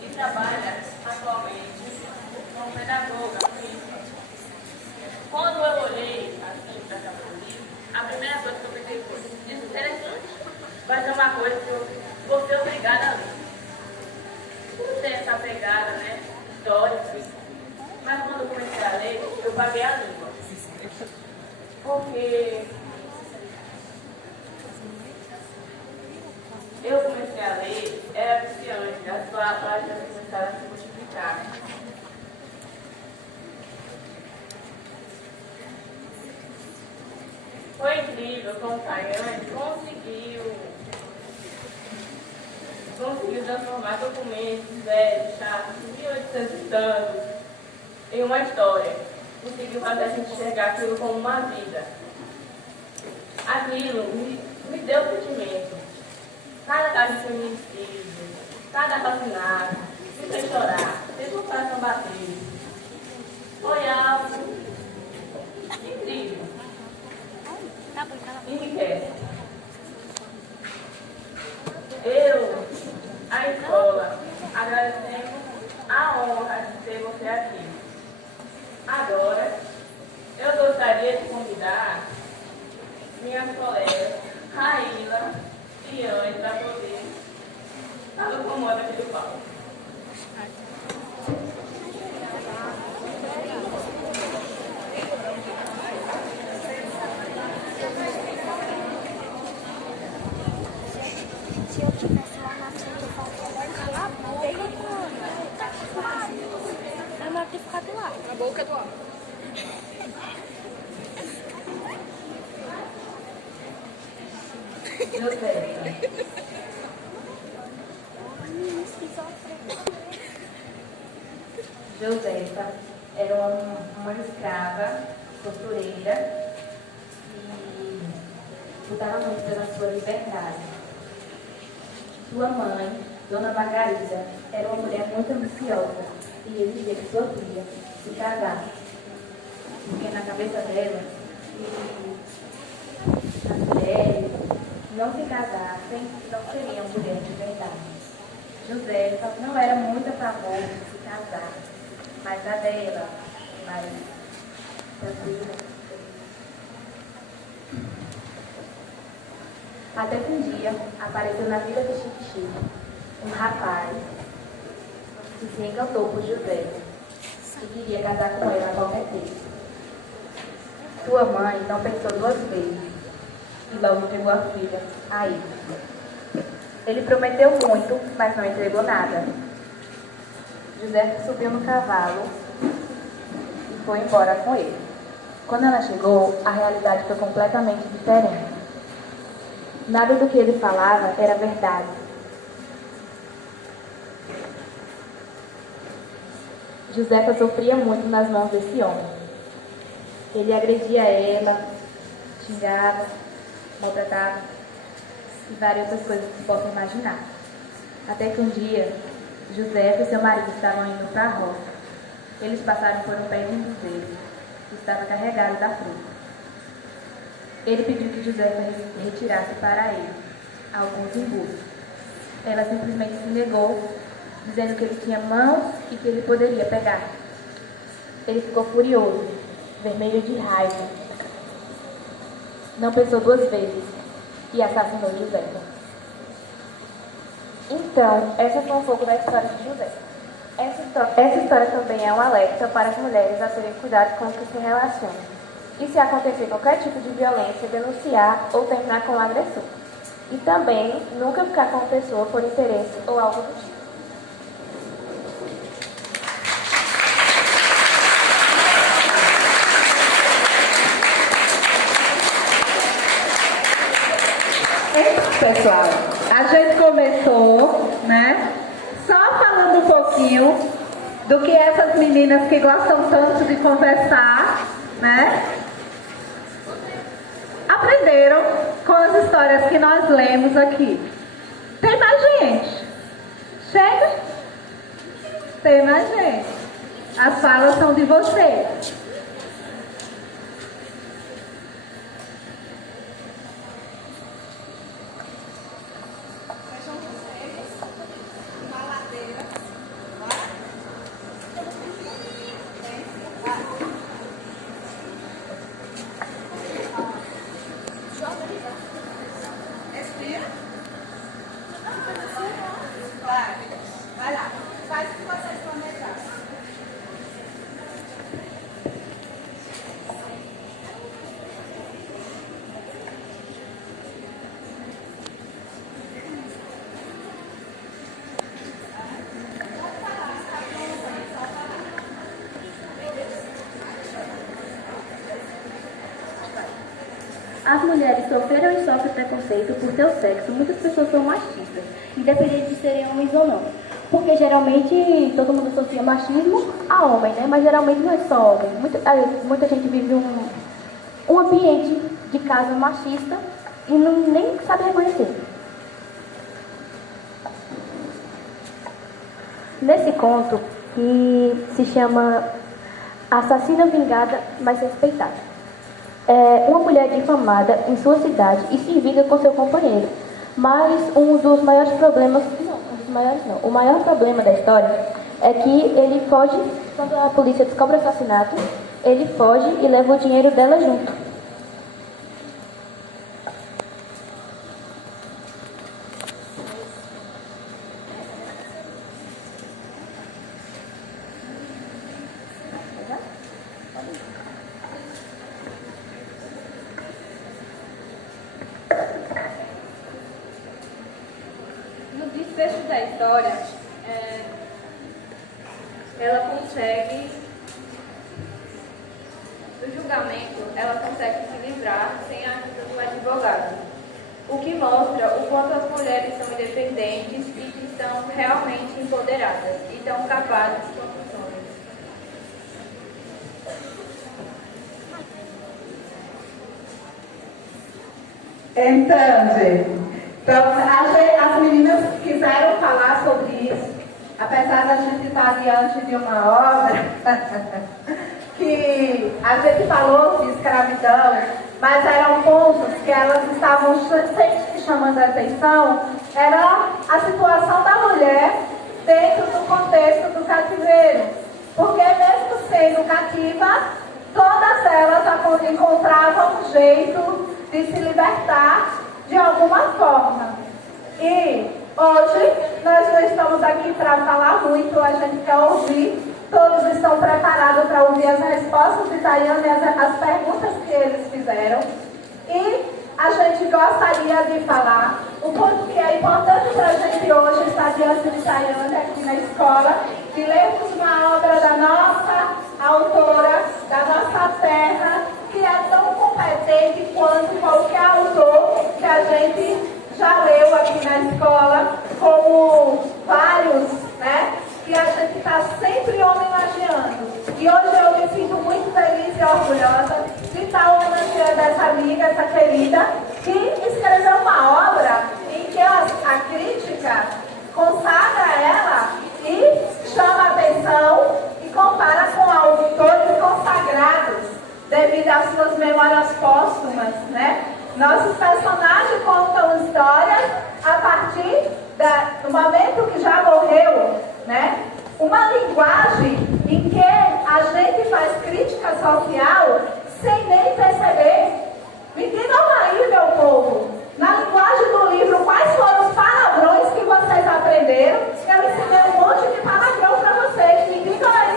E trabalha atualmente como pedagoga. Quando eu olhei assim para essa família, a primeira coisa que eu pensei foi: isso é interessante, vai ser uma coisa que eu vou ser obrigada a ler. Por ter essa pegada, né, histórica, mas quando eu comecei a ler, eu paguei a língua. Porque eu comecei a ler, era viciante, as páginas começaram a se multiplicar. Foi incrível como Caiane conseguiu transformar documentos velhos, chatos, 1800 e tantos, em uma história. Conseguiu fazer a gente enxergar aquilo como uma vida. Aquilo me deu sentimento. Cada caso feminicido, cada assassinato, me fez chorar, fez o coração bater. Foi algo incrível. Enriquece. Eu, a escola, agradecemos a honra de ter você aqui. Agora, eu gostaria de convidar minhas colegas, Raíla e Anne, para poder estar no comando aqui do palco. Se eu tivesse lá na frente, eu falaria cala a boca, é melhor ter ficado lá. A boca do homem. Josefa era uma escrava, costureira, e lutava muito pela sua liberdade. Sua mãe, Dona Margarida, era uma mulher muito ambiciosa e exigia que sua filha se casasse, porque na cabeça dela, se as mulheres não se casassem, não seriam mulheres de verdade. Josefa não era muito a favor de se casar, mas a dela, mais tranquila. Até que um dia apareceu na vida de Chique um rapaz que se encantou por Josefa e queria casar com ela a qualquer tempo. Sua mãe não pensou duas vezes e logo entregou a filha a ele. Ele prometeu muito, mas não entregou nada. Josefa subiu no cavalo e foi embora com ele. Quando ela chegou, a realidade foi completamente diferente. Nada do que ele falava era verdade. Josefa sofria muito nas mãos desse homem. Ele agredia ela, xingava, maltratava e várias outras coisas que se possam imaginar. Até que um dia, Josefa e seu marido estavam indo para a roça. Eles passaram por um pé de um bezerro que estava carregado da fruta. Ele pediu que Josefa retirasse para ele alguns embudos. Ela simplesmente se negou, dizendo que ele tinha mãos e que ele poderia pegar. Ele ficou furioso, vermelho de raiva. Não pensou duas vezes e assassinou Josefa. Então, essa foi um pouco da história de Josefa. Essa história também é um alerta para as mulheres a terem cuidado com o que se relaciona. E se acontecer qualquer tipo de violência, denunciar ou terminar com o agressor. E também nunca ficar com a pessoa por interesse ou algo do tipo. Pessoal, a gente começou, né, só falando um pouquinho do que essas meninas que gostam tanto de conversar, né, aprenderam com as histórias que nós lemos aqui. Tem mais gente? Chega? Tem mais gente. As falas são de vocês. Vai lá, faz o que vocês planejaram. As mulheres sofreram e sofrem preconceito por seu sexo. Muitas pessoas são machistas, independente de serem homens ou não. Porque geralmente todo mundo associa machismo a homem, né? Mas geralmente não é só homem. Muita gente vive um ambiente de casa machista e nem sabe reconhecer. Nesse conto, que se chama Assassina Vingada, mas Respeitada. Uma mulher difamada em sua cidade e se vinga com seu companheiro. Mas um dos maiores problemas, o maior problema da história é que ele foge, quando a polícia descobre o assassinato, ele foge e leva o dinheiro dela junto. No desfecho da história, ela consegue, do julgamento, ela consegue se livrar sem a ajuda do advogado. O que mostra o quanto as mulheres são independentes e que estão realmente empoderadas e estão capazes com os homens. Então, gente, as meninas quiseram falar sobre isso, apesar da gente estar diante de uma obra que a gente falou de escravidão, mas eram pontos que elas estavam sempre chamando a atenção, era a situação da mulher dentro do contexto do cativeiro. Porque mesmo sendo cativa, todas elas encontravam um jeito de se libertar de alguma forma. E hoje nós não estamos aqui para falar muito, a gente quer ouvir. Todos estão preparados para ouvir as respostas de Tayane, as perguntas que eles fizeram. E a gente gostaria de falar o quanto que é importante para a gente hoje estar diante de Tayane aqui na escola, de lermos uma obra da nossa autora, da nossa terra, que é tão competente quanto qualquer autor que a gente já leu aqui na escola, como vários, né? Que a gente está sempre homenageando. E hoje eu me sinto muito feliz e orgulhosa de estar homenageando essa amiga, essa querida, que escreveu uma obra em que a crítica consagra ela e chama a atenção e compara com autores consagrados devido às suas memórias póstumas, né? Nossos personagens contam histórias a partir do momento que já morreu, né? Uma linguagem em que a gente faz crítica social sem nem perceber. Me digam aí, meu povo, na linguagem do livro, quais foram os palavrões que vocês aprenderam? Eu ensinei um monte de palavrão para vocês. Me digam aí.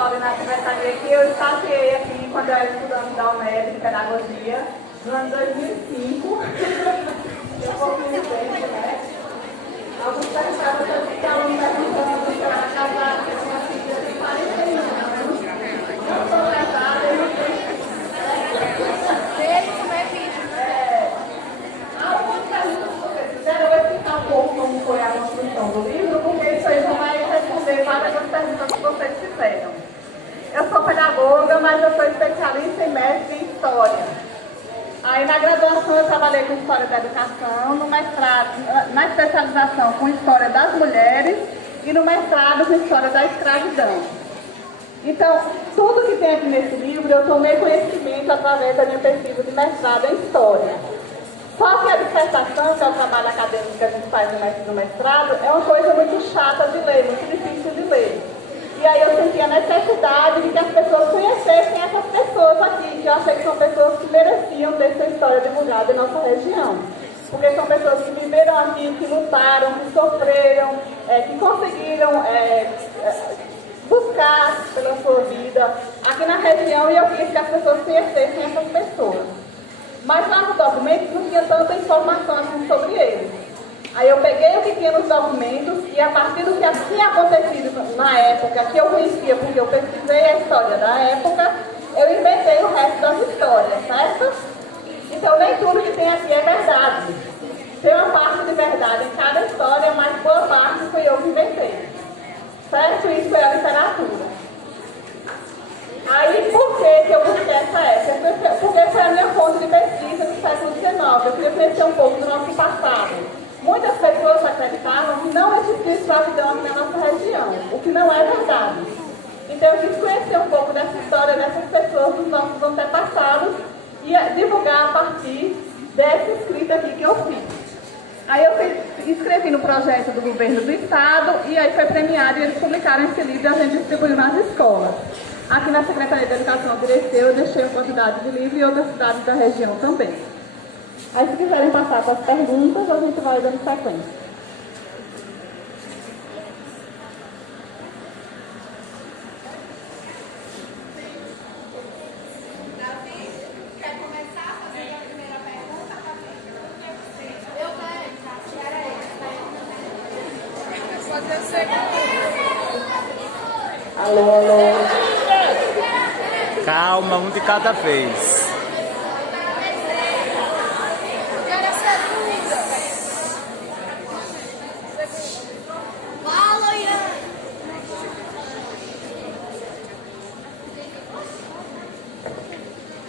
Paulo, na secretaria que eu estagiei aqui quando eu era estudante da UNED de Pedagogia, no ano 2005. Eu vou me tempo, né? Alguns perguntaram que a aluna perguntando se eu era casada, que minha filha tem 41 anos. Eu sou casada, eu não tenho. Algumas perguntas que vocês fizeram, eu vou explicar um pouco como foi a construção do livro, porque isso aí já vai responder várias das perguntas que vocês fizeram. Eu sou pedagoga, mas eu sou especialista em mestre em História. Aí na graduação eu trabalhei com História da Educação, no mestrado, na especialização com História das Mulheres e no mestrado com História da Escravidão. Então, tudo que tem aqui nesse livro eu tomei conhecimento através da minha pesquisa de mestrado em História. Só que a dissertação, que é o trabalho acadêmico que a gente faz no mestrado, é uma coisa muito chata de ler, muito difícil de ler. E aí eu senti a necessidade de que as pessoas conhecessem essas pessoas aqui, que eu achei que são pessoas que mereciam ter sua história divulgada em nossa região. Porque são pessoas que viveram aqui, que lutaram, que sofreram, que conseguiram buscar pela sua vida aqui na região, e eu quis que as pessoas conhecessem essas pessoas. Mas lá nos documentos não tinha tanta informação assim sobre eles. Aí eu peguei o que tinha nos documentos e a partir do que tinha acontecido na época, que eu conhecia porque eu pesquisei a história da época, eu inventei o resto das histórias, certo? Então nem tudo que tem aqui é verdade. Tem uma parte de verdade em cada história, mas boa parte foi eu que inventei. Certo? Isso foi a literatura. Aí por que eu busquei essa época? Porque foi a minha fonte de pesquisa do século XIX. Eu queria conhecer um pouco do nosso passado. Muitas pessoas acreditavam que não existia escravidão aqui na nossa região, o que não é verdade. Então eu quis conhecer um pouco dessa história dessas pessoas, dos nossos antepassados, e divulgar a partir dessa escrita aqui que eu fiz. Aí eu escrevi no projeto do governo do estado, e aí foi premiado e eles publicaram esse livro e a gente distribuiu nas escolas. Aqui na Secretaria de Educação do Ireceu eu deixei uma quantidade de livro e outras cidades da região também. Aí se quiserem passar para as perguntas, a gente vai dando sequência. Alô, alô. Calma, um de cada vez.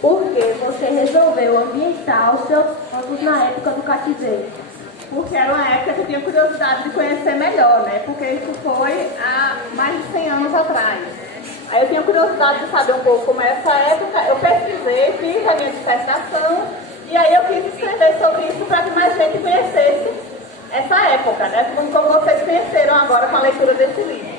Por que você resolveu ambientar os seus jogos na época do cativeiro? Porque era uma época que eu tinha curiosidade de conhecer melhor, né? Porque isso foi há mais de 100 anos atrás. Aí eu tinha curiosidade de saber um pouco como é essa época, eu pesquisei, fiz a minha dissertação, e aí eu quis escrever sobre isso para que mais gente conhecesse essa época, né? Como vocês conheceram agora com a leitura desse livro.